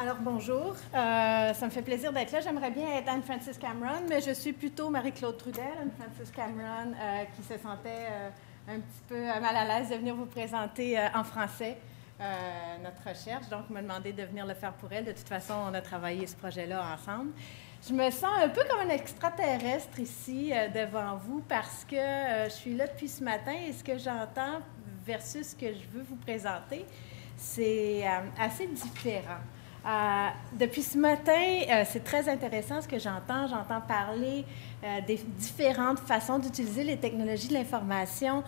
Alors, bonjour. Ça me fait plaisir d'être là. J'aimerais bien être Anne-Francis Cameron, mais je suis plutôt Marie-Claude Trudel, Anne-Francis Cameron, qui se sentait un petit peu mal à l'aise de venir vous présenter en français notre recherche. Donc, m'a demandé de venir le faire pour elle. De toute façon, on a travaillé ce projet-là ensemble. Je me sens un peu comme un extraterrestre ici devant vous parce que je suis là depuis ce matin et ce que j'entends versus ce que je veux vous présenter, c'est assez différent. Depuis ce matin, c'est très intéressant ce que j'entends. J'entends parler des différentes façons d'utiliser les technologies de l'information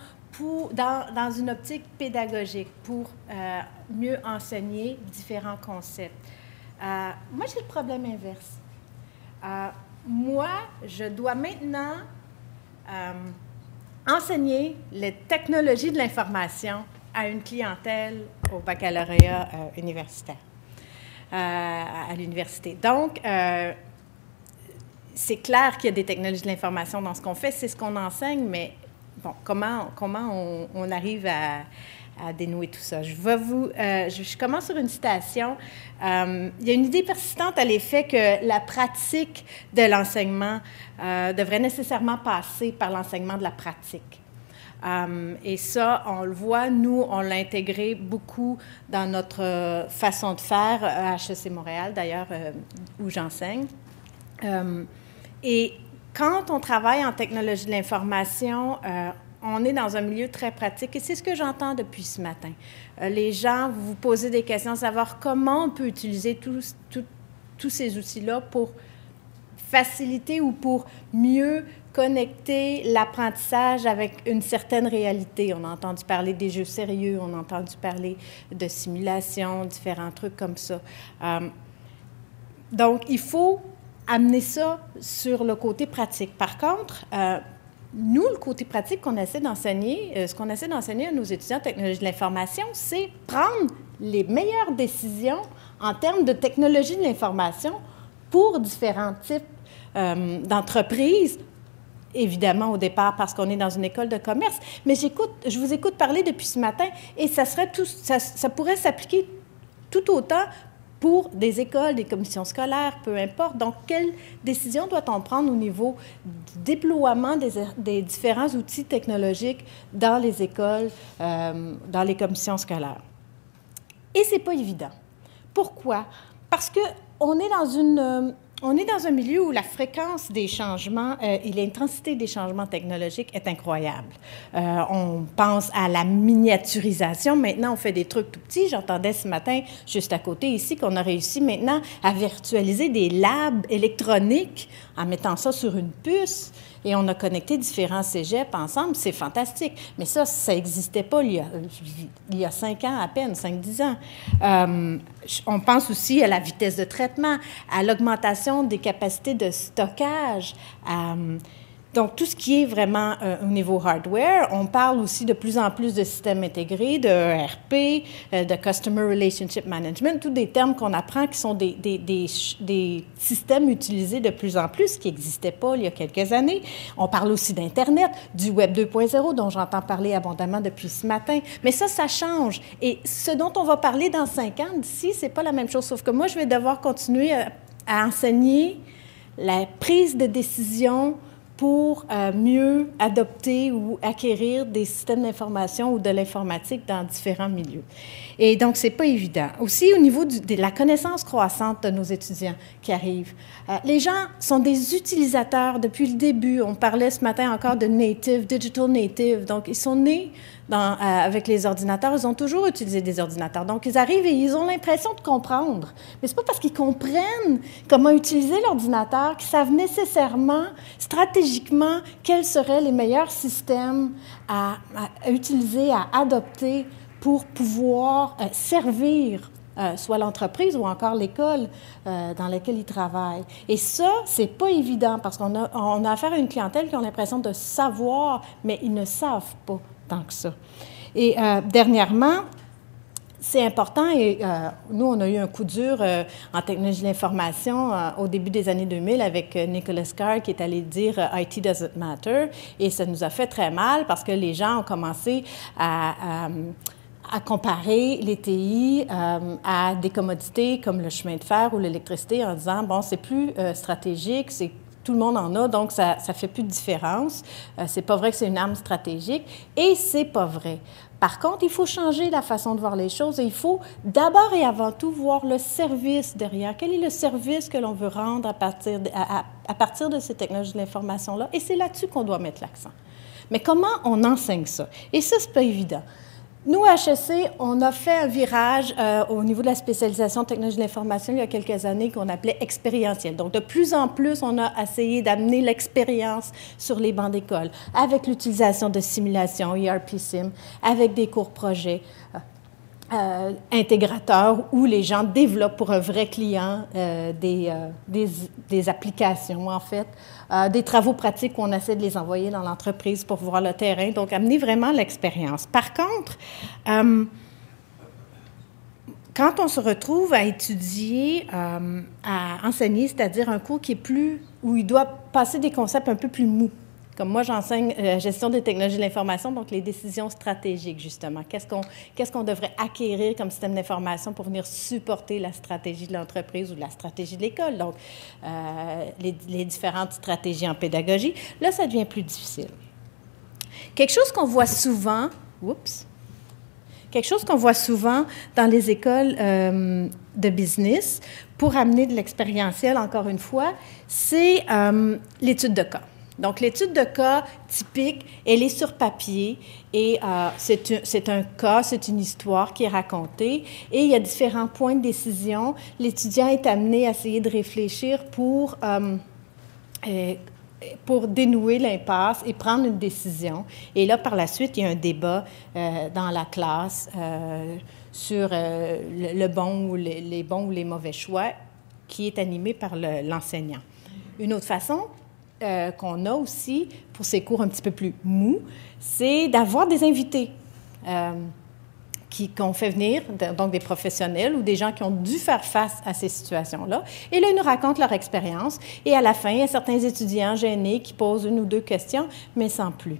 dans une optique pédagogique pour mieux enseigner différents concepts. Moi, j'ai le problème inverse. Moi, je dois maintenant enseigner les technologies de l'information à une clientèle au baccalauréat universitaire. À l'université. Donc, c'est clair qu'il y a des technologies de l'information dans ce qu'on fait, c'est ce qu'on enseigne, mais bon, comment on arrive à dénouer tout ça? Je commence sur une citation. Il y a une idée persistante à l'effet que la pratique de l'enseignement devrait nécessairement passer par l'enseignement de la pratique. Et ça, on le voit, nous, on l'a intégré beaucoup dans notre façon de faire à HEC Montréal, d'ailleurs, où j'enseigne. Et quand on travaille en technologie de l'information, on est dans un milieu très pratique, et c'est ce que j'entends depuis ce matin. Les gens, vous posez des questions, savoir comment on peut utiliser tous ces outils-là pour faciliter ou pour mieux connecter l'apprentissage avec une certaine réalité. On a entendu parler des jeux sérieux, on a entendu parler de simulation, différents trucs comme ça. Donc, il faut amener ça sur le côté pratique. Par contre, nous, le côté pratique qu'on essaie d'enseigner, ce qu'on essaie d'enseigner à nos étudiants en technologie de l'information, c'est prendre les meilleures décisions en termes de technologie de l'information pour différents types d'entreprises. Évidemment, au départ, parce qu'on est dans une école de commerce, mais je vous écoute parler depuis ce matin et ça pourrait s'appliquer tout autant pour des écoles, des commissions scolaires, peu importe. Donc, quelle décision doit-on prendre au niveau du déploiement des différents outils technologiques dans les écoles, dans les commissions scolaires? Et ce n'est pas évident. Pourquoi? Parce qu'on est dans un milieu où la fréquence des changements et l'intensité des changements technologiques est incroyable. On pense à la miniaturisation. Maintenant, on fait des trucs tout petits. J'entendais ce matin, juste à côté ici, qu'on a réussi maintenant à virtualiser des labs électroniques en mettant ça sur une puce. Et on a connecté différents cégeps ensemble. C'est fantastique. Mais ça n'existait pas il y a 5 ans à peine, 5-10 ans. On pense aussi à la vitesse de traitement, à l'augmentation des capacités de stockage, donc, tout ce qui est vraiment au niveau hardware. On parle aussi de plus en plus de systèmes intégrés, de ERP, de Customer Relationship Management, tous des termes qu'on apprend qui sont des systèmes utilisés de plus en plus, qui n'existaient pas il y a quelques années. On parle aussi d'Internet, du Web 2.0, dont j'entends parler abondamment depuis ce matin. Mais ça change. Et ce dont on va parler dans 5 ans, d'ici, ce n'est pas la même chose. Sauf que moi, je vais devoir continuer à enseigner la prise de décision pour mieux adopter ou acquérir des systèmes d'information ou de l'informatique dans différents milieux. Et donc, ce n'est pas évident. Aussi, au niveau de la connaissance croissante de nos étudiants qui arrivent, les gens sont des utilisateurs depuis le début. On parlait ce matin encore de native, digital native. Donc, ils sont nés avec les ordinateurs. Ils ont toujours utilisé des ordinateurs. Donc, ils arrivent et ils ont l'impression de comprendre. Mais ce n'est pas parce qu'ils comprennent comment utiliser l'ordinateur qu'ils savent nécessairement, stratégiquement, quels seraient les meilleurs systèmes à utiliser, à adopter pour pouvoir servir soit l'entreprise ou encore l'école dans laquelle ils travaillent. Et ça, c'est pas évident parce qu'on a affaire à une clientèle qui a l'impression de savoir, mais ils ne savent pas tant que ça. Et dernièrement, c'est important, et nous, on a eu un coup dur en technologie de l'information au début des années 2000 avec Nicholas Carr qui est allé dire « IT doesn't matter », et ça nous a fait très mal parce que les gens ont commencé à à comparer les TI à des commodités comme le chemin de fer ou l'électricité en disant, bon, c'est plus stratégique, tout le monde en a, donc ça ne fait plus de différence. C'est pas vrai que c'est une arme stratégique, et c'est pas vrai. Par contre, il faut changer la façon de voir les choses et il faut d'abord et avant tout voir le service derrière. Quel est le service que l'on veut rendre à partir de ces technologies de l'information-là? Et c'est là-dessus qu'on doit mettre l'accent. Mais comment on enseigne ça? Et ça, c'est pas évident. Nous, à HEC, on a fait un virage au niveau de la spécialisation en technologie de l'information il y a quelques années qu'on appelait expérientiel. Donc, de plus en plus, on a essayé d'amener l'expérience sur les bancs d'école avec l'utilisation de simulations, ERP Sim, avec des cours projets intégrateurs où les gens développent pour un vrai client des applications, en fait, des travaux pratiques où on essaie de les envoyer dans l'entreprise pour voir le terrain. Donc, amener vraiment l'expérience. Par contre, quand on se retrouve à étudier, à enseigner, c'est-à-dire un cours qui est plus, où il doit passer des concepts un peu plus mous, comme moi, j'enseigne gestion des technologies de l'information, donc les décisions stratégiques, justement. Qu'est-ce qu'on devrait acquérir comme système d'information pour venir supporter la stratégie de l'entreprise ou la stratégie de l'école? Donc, les différentes stratégies en pédagogie. Là, ça devient plus difficile. Quelque chose qu'on voit souvent dans les écoles de business pour amener de l'expérientiel, encore une fois, c'est l'étude de cas. Donc, l'étude de cas typique, elle est sur papier et c'est un cas, c'est une histoire qui est racontée et il y a différents points de décision. L'étudiant est amené à essayer de réfléchir pour dénouer l'impasse et prendre une décision. Et là, par la suite, il y a un débat dans la classe sur le bon ou les bons ou les mauvais choix qui est animé par l'enseignant. Une autre façon qu'on a aussi pour ces cours un petit peu plus mous, c'est d'avoir des invités qu'on fait venir, donc des professionnels ou des gens qui ont dû faire face à ces situations-là. Et là, ils nous racontent leur expérience. Et à la fin, il y a certains étudiants gênés qui posent une ou deux questions, mais sans plus.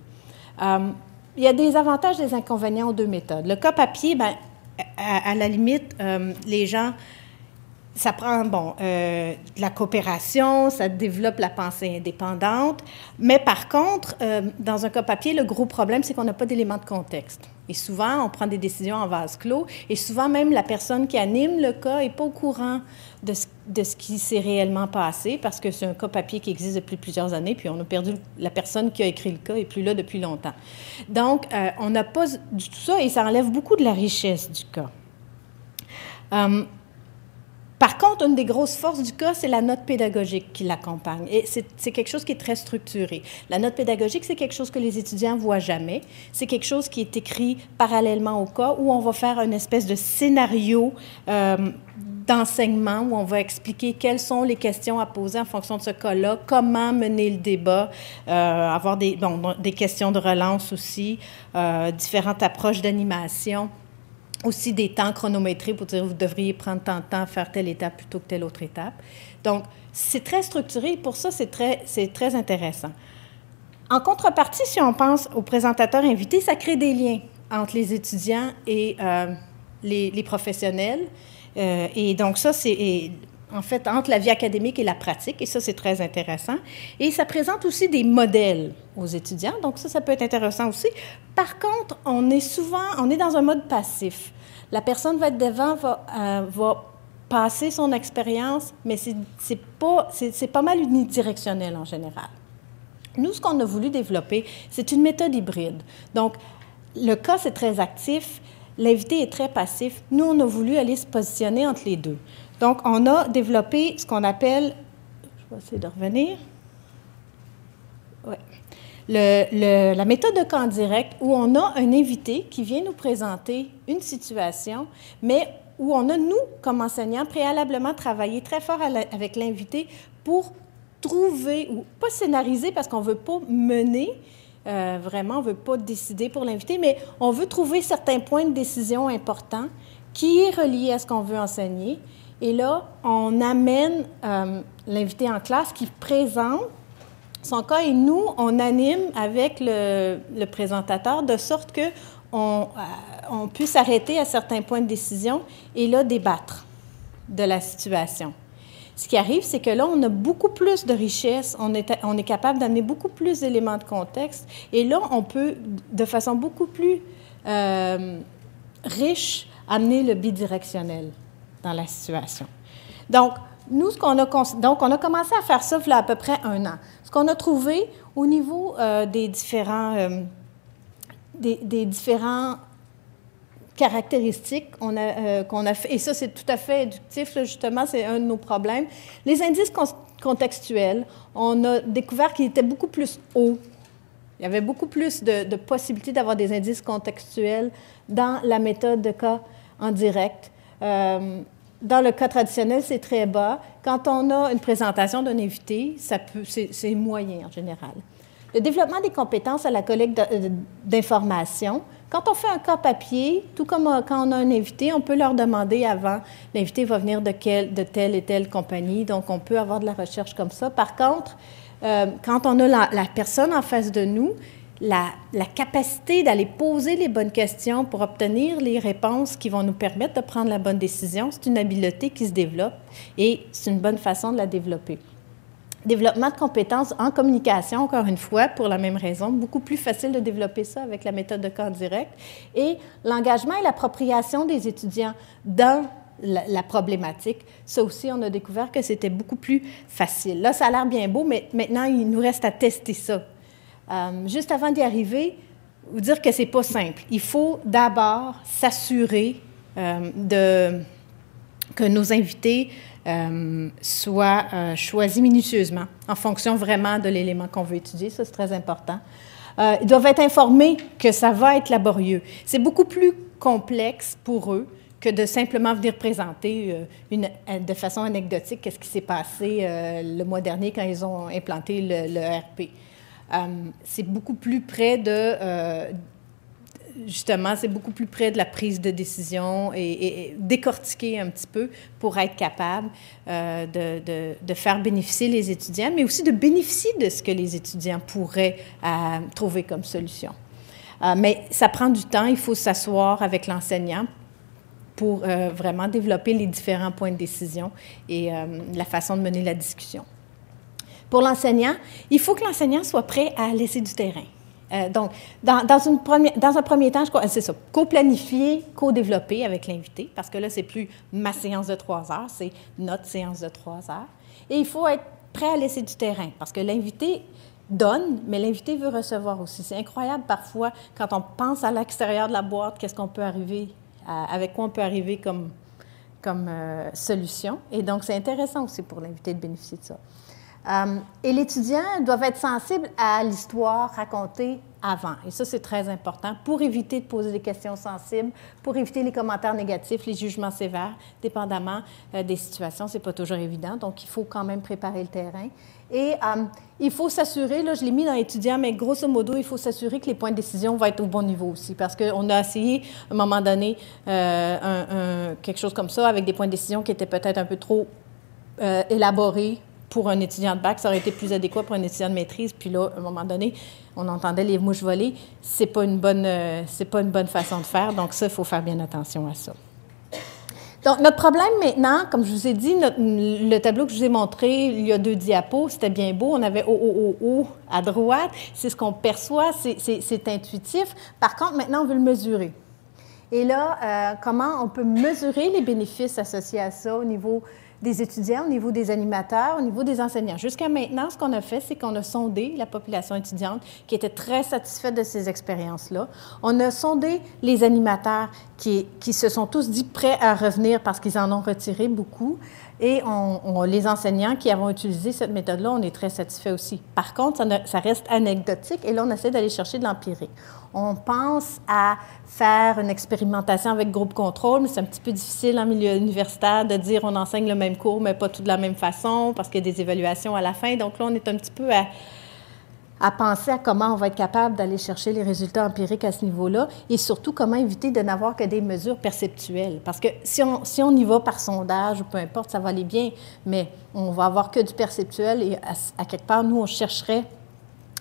Il y a des avantages et des inconvénients aux deux méthodes. Le cas papier, bien, à la limite, les gens... Ça prend, de la coopération, ça développe la pensée indépendante. Mais par contre, dans un cas papier, le gros problème, c'est qu'on n'a pas d'éléments de contexte. Et souvent, on prend des décisions en vase clos. Et souvent, même la personne qui anime le cas n'est pas au courant de ce qui s'est réellement passé parce que c'est un cas papier qui existe depuis plusieurs années, puis on a perdu la personne qui a écrit le cas n'est plus là depuis longtemps. Donc, on n'a pas du tout ça et ça enlève beaucoup de la richesse du cas. Par contre, une des grosses forces du cas, c'est la note pédagogique qui l'accompagne. Et c'est quelque chose qui est très structuré. La note pédagogique, c'est quelque chose que les étudiants ne voient jamais. C'est quelque chose qui est écrit parallèlement au cas où on va faire une espèce de scénario d'enseignement où on va expliquer quelles sont les questions à poser en fonction de ce cas-là, comment mener le débat, avoir des questions de relance aussi, différentes approches d'animation. Aussi des temps chronométrés pour dire vous devriez prendre tant de temps à faire telle étape plutôt que telle autre étape. Donc, c'est très structuré. Pour ça, c'est très intéressant. En contrepartie, si on pense aux présentateurs invités, ça crée des liens entre les étudiants et les professionnels. Et donc, ça, c'est en fait entre la vie académique et la pratique. Et ça, c'est très intéressant. Et ça présente aussi des modèles aux étudiants. Donc, ça peut être intéressant aussi. Par contre, on est dans un mode passif. La personne va être devant, va passer son expérience, mais c'est pas mal unidirectionnel en général. Nous, ce qu'on a voulu développer, c'est une méthode hybride. Donc, le cas, c'est très actif, l'invité est très passif. Nous, on a voulu aller se positionner entre les deux. Donc, on a développé ce qu'on appelle... Je vais essayer de revenir. Oui. La méthode de cas en direct, où on a un invité qui vient nous présenter une situation, mais où on a, nous, comme enseignants, préalablement travaillé très fort avec l'invité pour trouver, ou pas scénariser parce qu'on ne veut pas mener, vraiment, on ne veut pas décider pour l'invité, mais on veut trouver certains points de décision importants qui est relié à ce qu'on veut enseigner. Et là, on amène l'invité en classe qui présente son cas et nous, on anime avec le présentateur de sorte qu'on on puisse arrêter à certains points de décision et là, débattre de la situation. Ce qui arrive, c'est que là, on a beaucoup plus de richesse, on est capable d'amener beaucoup plus d'éléments de contexte, et là, on peut, de façon beaucoup plus riche, amener le bidirectionnel dans la situation. Donc, nous, on a commencé à faire ça il y a à peu près 1 an. Ce qu'on a trouvé au niveau des différents caractéristiques qu'on a fait, et ça, c'est tout à fait inductif, là, justement, c'est un de nos problèmes. Les indices contextuels, on a découvert qu'ils étaient beaucoup plus hauts. Il y avait beaucoup plus de possibilités d'avoir des indices contextuels dans la méthode de cas en direct. Dans le cas traditionnel, c'est très bas. Quand on a une présentation d'un invité, c'est moyen en général. Le développement des compétences à la collecte d'informations. Quand on fait un cas papier, tout comme quand on a un invité, on peut leur demander avant, l'invité va venir de telle et telle compagnie, donc on peut avoir de la recherche comme ça. Par contre, quand on a la personne en face de nous, la capacité d'aller poser les bonnes questions pour obtenir les réponses qui vont nous permettre de prendre la bonne décision, c'est une habileté qui se développe et c'est une bonne façon de la développer. Développement de compétences en communication, encore une fois, pour la même raison, beaucoup plus facile de développer ça avec la méthode de cas en direct. Et l'engagement et l'appropriation des étudiants dans la problématique, ça aussi, on a découvert que c'était beaucoup plus facile. Là, ça a l'air bien beau, mais maintenant, il nous reste à tester ça. Juste avant d'y arriver, vous dire que ce n'est pas simple. Il faut d'abord s'assurer que nos invités soient choisis minutieusement en fonction vraiment de l'élément qu'on veut étudier. Ça, c'est très important. Ils doivent être informés que ça va être laborieux. C'est beaucoup plus complexe pour eux que de simplement venir présenter de façon anecdotique qu'est-ce qui s'est passé le mois dernier quand ils ont implanté le ERP. C'est beaucoup plus près justement, c'est beaucoup plus près de la prise de décision et décortiquer un petit peu pour être capable de faire bénéficier les étudiants, mais aussi de bénéficier de ce que les étudiants pourraient trouver comme solution. Mais ça prend du temps, il faut s'asseoir avec l'enseignant pour vraiment développer les différents points de décision et la façon de mener la discussion. Pour l'enseignant, il faut que l'enseignant soit prêt à laisser du terrain. Donc, dans un premier temps, c'est ça, co-planifier, co-développer avec l'invité, parce que là, c'est plus ma séance de 3 heures, c'est notre séance de 3 heures. Et il faut être prêt à laisser du terrain, parce que l'invité donne, mais l'invité veut recevoir aussi. C'est incroyable parfois, quand on pense à l'extérieur de la boîte, qu'est-ce qu'on peut arriver, avec quoi on peut arriver comme solution. Et donc, c'est intéressant aussi pour l'invité de bénéficier de ça. Et l'étudiant doit être sensible à l'histoire racontée avant. Et ça, c'est très important pour éviter de poser des questions sensibles, pour éviter les commentaires négatifs, les jugements sévères, dépendamment des situations. Ce n'est pas toujours évident, donc il faut quand même préparer le terrain. Et il faut s'assurer, là, je l'ai mis dans l'étudiant, mais grosso modo, il faut s'assurer que les points de décision vont être au bon niveau aussi, parce qu'on a essayé, à un moment donné, quelque chose comme ça, avec des points de décision qui étaient peut-être un peu trop élaborés. Pour un étudiant de bac, ça aurait été plus adéquat pour un étudiant de maîtrise. Puis là, à un moment donné, on entendait les mouches voler. C'est pas une bonne façon de faire. Donc ça, il faut faire bien attention à ça. Donc, notre problème maintenant, comme je vous ai dit, le tableau que je vous ai montré il y a 2 diapos, c'était bien beau. On avait O à droite. C'est ce qu'on perçoit, c'est intuitif. Par contre, maintenant, on veut le mesurer. Et là, comment on peut mesurer les bénéfices associés à ça au niveau des étudiants, au niveau des animateurs, au niveau des enseignants. Jusqu'à maintenant, ce qu'on a fait, c'est qu'on a sondé la population étudiante qui était très satisfaite de ces expériences-là. On a sondé les animateurs qui se sont tous dit prêts à revenir parce qu'ils en ont retiré beaucoup. Et les enseignants qui avons utilisé cette méthode-là, on est très satisfaits aussi. Par contre, ça reste anecdotique et là, on essaie d'aller chercher de l'empirique. On pense à faire une expérimentation avec groupe contrôle, mais c'est un petit peu difficile en milieu universitaire de dire on enseigne le même cours, mais pas tout de la même façon, parce qu'il y a des évaluations à la fin. Donc là, on est un petit peu à penser à comment on va être capable d'aller chercher les résultats empiriques à ce niveau-là et surtout comment éviter de n'avoir que des mesures perceptuelles. Parce que si on y va par sondage ou peu importe, ça va aller bien, mais on va avoir que du perceptuel et à quelque part, nous, on chercherait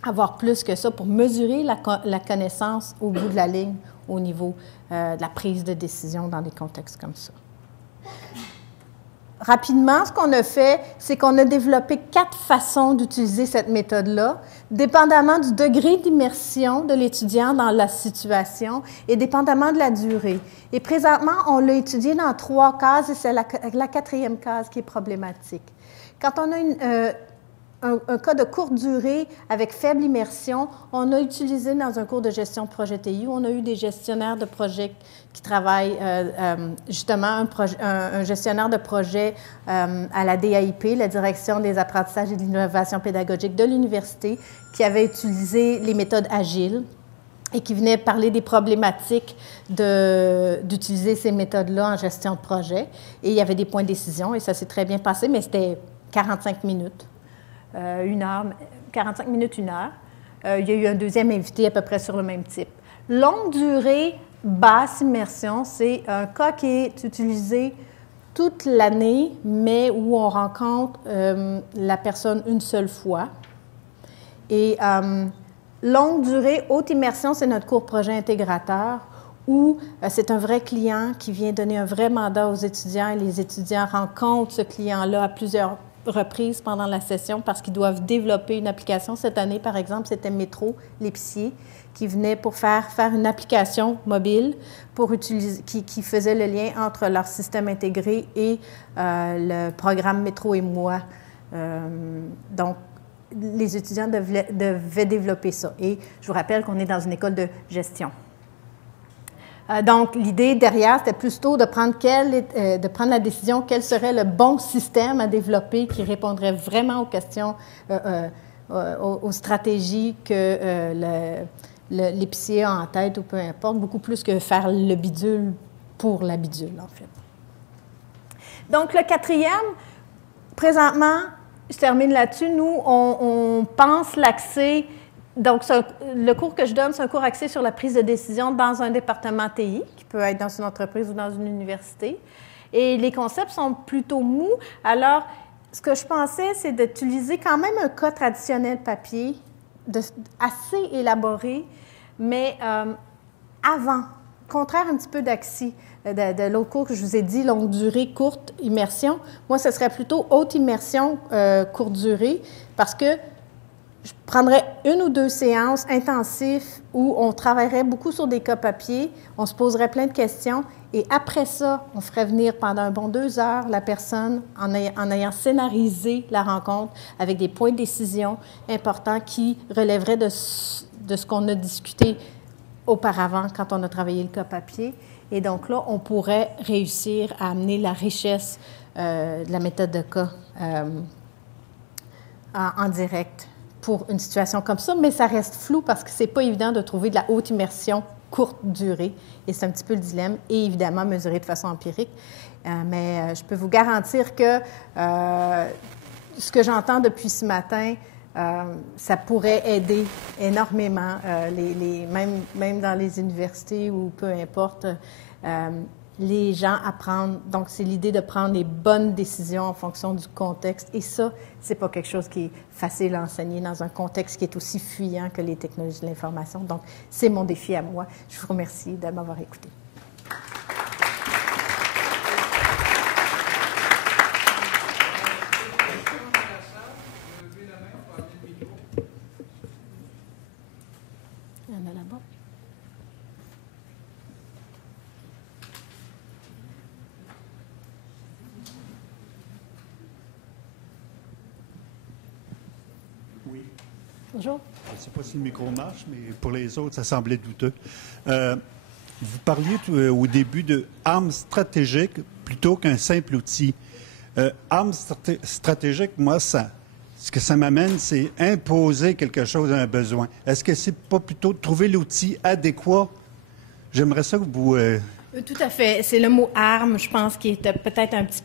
avoir plus que ça pour mesurer la connaissance au bout de la ligne, au niveau de la prise de décision dans des contextes comme ça. Rapidement, ce qu'on a fait, c'est qu'on a développé 4 façons d'utiliser cette méthode-là, dépendamment du degré d'immersion de l'étudiant dans la situation et dépendamment de la durée. Et présentement, on l'a étudié dans 3 cases et c'est la 4e case qui est problématique. Quand on a un cas de courte durée avec faible immersion, on a utilisé dans un cours de gestion de projet TI, on a eu des gestionnaires de projet qui travaillent justement, un gestionnaire de projet à la DAIP, la Direction des apprentissages et de l'innovation pédagogique de l'université, qui avait utilisé les méthodes agiles et qui venait parler des problématiques d'utiliser ces méthodes-là en gestion de projet. Et il y avait des points de décision et ça s'est très bien passé, mais c'était 45 minutes. 1 heure, 45 minutes, 1 heure. Il y a eu un deuxième invité à peu près sur le même type. Longue durée, basse immersion, c'est un cas qui est utilisé toute l'année, mais où on rencontre la personne une seule fois. Et longue durée, haute immersion, c'est notre cours projet intégrateur, où c'est un vrai client qui vient donner un vrai mandat aux étudiants et les étudiants rencontrent ce client-là à plusieurs reprises pendant la session parce qu'ils doivent développer une application. Cette année, par exemple, c'était Métro, l'épicier, qui venait pour faire une application mobile pour utiliser, qui faisait le lien entre leur système intégré et le programme Métro et moi. Donc, les étudiants devaient développer ça. Et je vous rappelle qu'on est dans une école de gestion. Donc, l'idée derrière, c'était plutôt de prendre la décision quel serait le bon système à développer qui répondrait vraiment aux questions, aux stratégies que l'épicier a en tête ou peu importe, beaucoup plus que faire le bidule pour la bidule, en fait. Donc, le 4e, présentement, je termine là-dessus, nous, on pense l'accès. Donc, le cours que je donne, c'est un cours axé sur la prise de décision dans un département TI, qui peut être dans une entreprise ou dans une université. Et les concepts sont plutôt mous. Alors, ce que je pensais, c'est d'utiliser quand même un cas traditionnel papier, assez élaboré, mais avant, contraire un petit peu d'Axi, de l'autre cours que je vous ai dit, longue durée, courte immersion. Moi, ce serait plutôt haute immersion, courte durée, parce que je prendrais 1 ou 2 séances intensives où on travaillerait beaucoup sur des cas papier, on se poserait plein de questions, et après ça, on ferait venir pendant un bon 2 heures la personne en ayant scénarisé la rencontre avec des points de décision importants qui relèveraient de ce qu'on a discuté auparavant quand on a travaillé le cas papier. Et donc là, on pourrait réussir à amener la richesse de la méthode de cas en direct pour une situation comme ça, mais ça reste flou parce que ce n'est pas évident de trouver de la haute immersion courte durée, et c'est un petit peu le dilemme, et évidemment mesuré de façon empirique. Mais je peux vous garantir que ce que j'entends depuis ce matin, ça pourrait aider énormément, même dans les universités ou peu importe, les gens à prendre. Donc, c'est l'idée de prendre les bonnes décisions en fonction du contexte. Et ça, ce n'est pas quelque chose qui est facile à enseigner dans un contexte qui est aussi fuyant que les technologies de l'information. Donc, c'est mon défi à moi. Je vous remercie de m'avoir écouté. Il y en a là-bas. Oui. Bonjour. Je ne sais pas si le micro marche, mais pour les autres, ça semblait douteux. Vous parliez au début de armes stratégiques plutôt qu'un simple outil. Armes stratégiques, moi, ce que ça m'amène, c'est imposer quelque chose à un besoin. Est-ce que c'est pas plutôt de trouver l'outil adéquat? J'aimerais ça que vous... Tout à fait. C'est le mot « arme », je pense, qui est peut-être un petit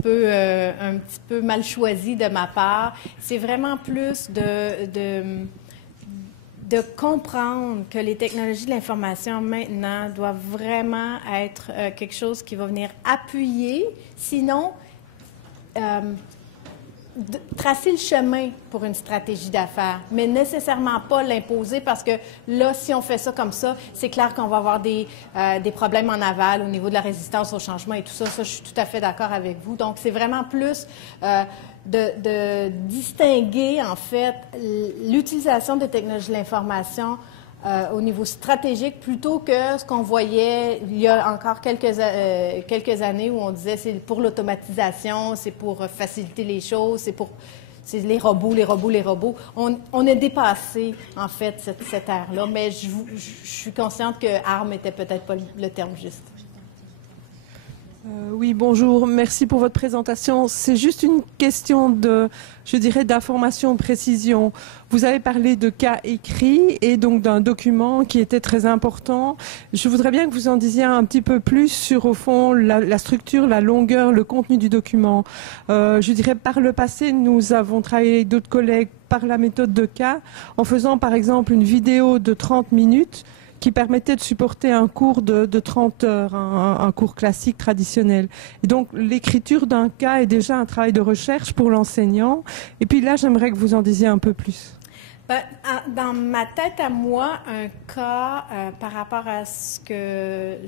peu mal choisi de ma part. C'est vraiment plus de comprendre que les technologies de l'information, maintenant, doivent vraiment être quelque chose qui va venir appuyer. Sinon, tracer le chemin pour une stratégie d'affaires, mais nécessairement pas l'imposer parce que là, si on fait ça comme ça, c'est clair qu'on va avoir des problèmes en aval au niveau de la résistance au changement et tout ça. Ça, je suis tout à fait d'accord avec vous. Donc, c'est vraiment plus de distinguer, en fait, l'utilisation des technologies de l'information au niveau stratégique, plutôt que ce qu'on voyait il y a encore quelques années où on disait c'est pour l'automatisation, c'est pour faciliter les choses, c'est les robots, les robots, les robots. On a dépassé, en fait, cette ère-là, mais je suis consciente que arme n'était peut-être pas le terme juste. Oui, bonjour. Merci pour votre présentation. C'est juste une question je dirais, d'information, de précision. Vous avez parlé de cas écrits et donc d'un document qui était très important. Je voudrais bien que vous en disiez un petit peu plus sur, au fond, la structure, la longueur, le contenu du document. Je dirais, par le passé, nous avons travaillé avec d'autres collègues par la méthode de cas, en faisant, par exemple, une vidéo de 30 minutes qui permettait de supporter un cours de 30 heures, un cours classique traditionnel. Et donc, l'écriture d'un cas est déjà un travail de recherche pour l'enseignant. Et puis là, j'aimerais que vous en disiez un peu plus. Ben, dans ma tête à moi, un cas par rapport à ce que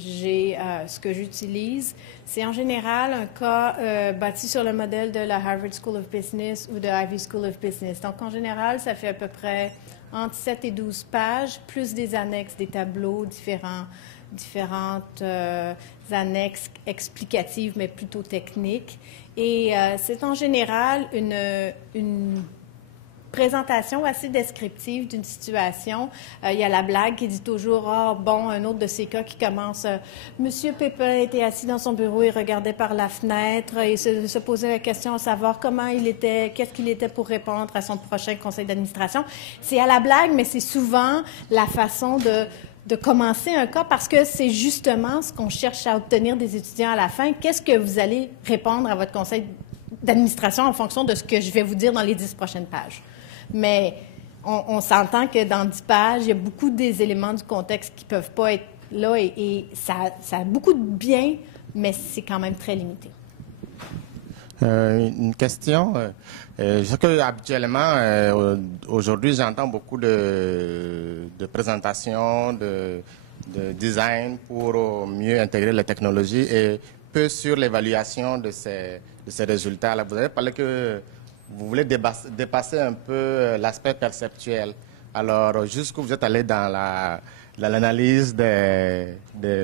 j'utilise, c'est en général un cas bâti sur le modèle de la Harvard School of Business ou de Ivy School of Business. Donc, en général, ça fait à peu près entre 7 et 12 pages, plus des annexes, des tableaux, différentes annexes explicatives, mais plutôt techniques. Et c'est en général une présentation assez descriptive d'une situation. Il y a la blague qui dit toujours, un autre de ces cas qui commence, Monsieur Pépin était assis dans son bureau et regardait par la fenêtre et se posait la question à savoir qu'est-ce qu'il était pour répondre à son prochain conseil d'administration. C'est à la blague, mais c'est souvent la façon de commencer un cas parce que c'est justement ce qu'on cherche à obtenir des étudiants à la fin. Qu'est-ce que vous allez répondre à votre conseil d'administration en fonction de ce que je vais vous dire dans les 10 prochaines pages? Mais on s'entend que dans 10 pages, il y a beaucoup des éléments du contexte qui ne peuvent pas être là et ça a beaucoup de bien, mais c'est quand même très limité. Une question. Je sais qu'habituellement, aujourd'hui, j'entends beaucoup de présentations, de design pour mieux intégrer la technologie et peu sur l'évaluation de ces résultats-là. Vous avez parlé que vous voulez dépasser un peu l'aspect perceptuel. Alors, jusqu'où vous êtes allé dans l'analyse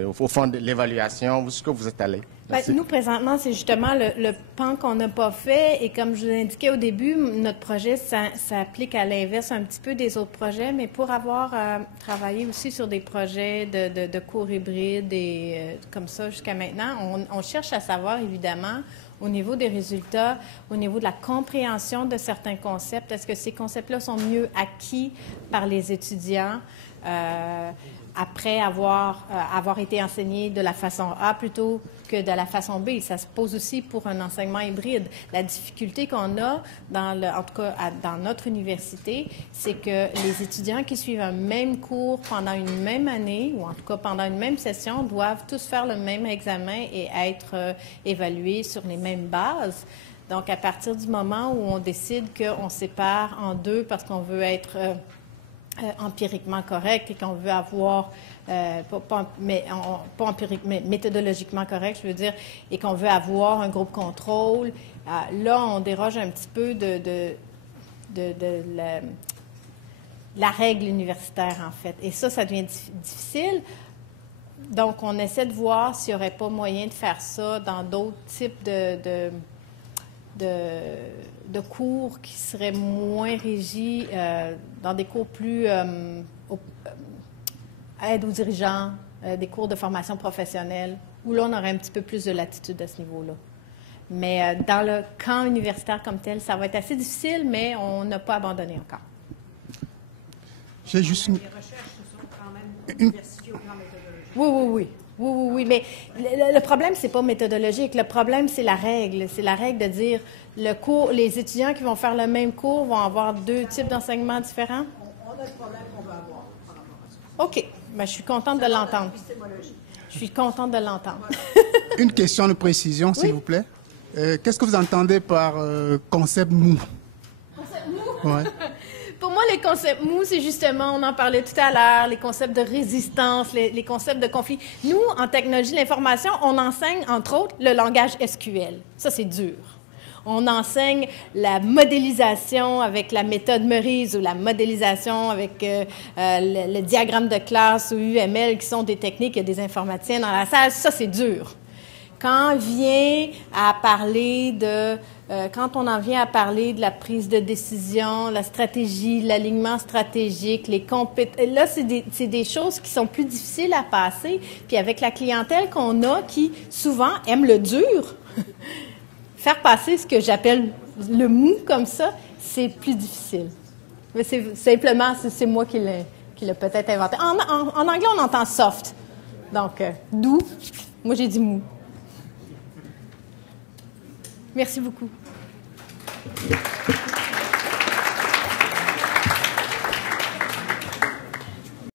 au fond de l'évaluation, jusqu'où vous êtes allé? Nous, présentement, c'est justement le pan qu'on n'a pas fait. Et comme je vous l'indiquais au début, notre projet s'applique à l'inverse un petit peu des autres projets. Mais pour avoir travaillé aussi sur des projets de cours hybrides et comme ça jusqu'à maintenant, on cherche à savoir, évidemment, au niveau des résultats, au niveau de la compréhension de certains concepts, est-ce que ces concepts-là sont mieux acquis par les étudiants après avoir été enseignés de la façon A plutôt que de la façon B? Ça se pose aussi pour un enseignement hybride. La difficulté qu'on a, en tout cas dans notre université, c'est que les étudiants qui suivent un même cours pendant une même année, ou en tout cas pendant une même session, doivent tous faire le même examen et être évalués sur les mêmes bases. Donc, à partir du moment où on décide qu'on sépare en deux parce qu'on veut être empiriquement correct et qu'on veut avoir, pas empirique, mais méthodologiquement correct, je veux dire, et qu'on veut avoir un groupe contrôle, là, on déroge un petit peu de la règle universitaire, en fait. Et ça devient difficile. Donc, on essaie de voir s'il n'y aurait pas moyen de faire ça dans d'autres types de cours qui seraient moins régis, dans des cours plus aide aux dirigeants, des cours de formation professionnelle, où là, on aurait un petit peu plus de latitude à ce niveau-là. Mais dans le camp universitaire comme tel, ça va être assez difficile, mais on n'a pas abandonné encore. J'ai juste Les recherches se sont quand même diversifiées au plan méthodologique. Oui, mais le problème, c'est pas méthodologique. Le problème, c'est la règle. C'est la règle de dire les étudiants qui vont faire le même cours vont avoir deux types d'enseignements différents. On a le problème qu'on veut avoir par rapport à ça. OK. Bien, je suis contente de l'entendre. Je suis contente de l'entendre. Une question de précision, s'il vous plaît. Qu'est-ce que vous entendez par concept mou? Concept mou? Ouais. Pour moi, les concepts mous, c'est justement, on en parlait tout à l'heure, les concepts de résistance, les concepts de conflit. Nous, en technologie de l'information, on enseigne, entre autres, le langage SQL. Ça, c'est dur. On enseigne la modélisation avec la méthode Meurice ou la modélisation avec le diagramme de classe ou UML, qui sont des techniques, il y a des informaticiens dans la salle. Ça, c'est dur. Quand on vient à parler de... quand on en vient à parler de la prise de décision, la stratégie, l'alignement stratégique, les compétences... Là, c'est des choses qui sont plus difficiles à passer. Puis avec la clientèle qu'on a, qui souvent aime le dur, faire passer ce que j'appelle le mou comme ça, c'est plus difficile. Mais c'est moi qui l'ai peut-être inventé. En anglais, on entend soft. Donc, doux. Moi, j'ai dit mou. Merci beaucoup.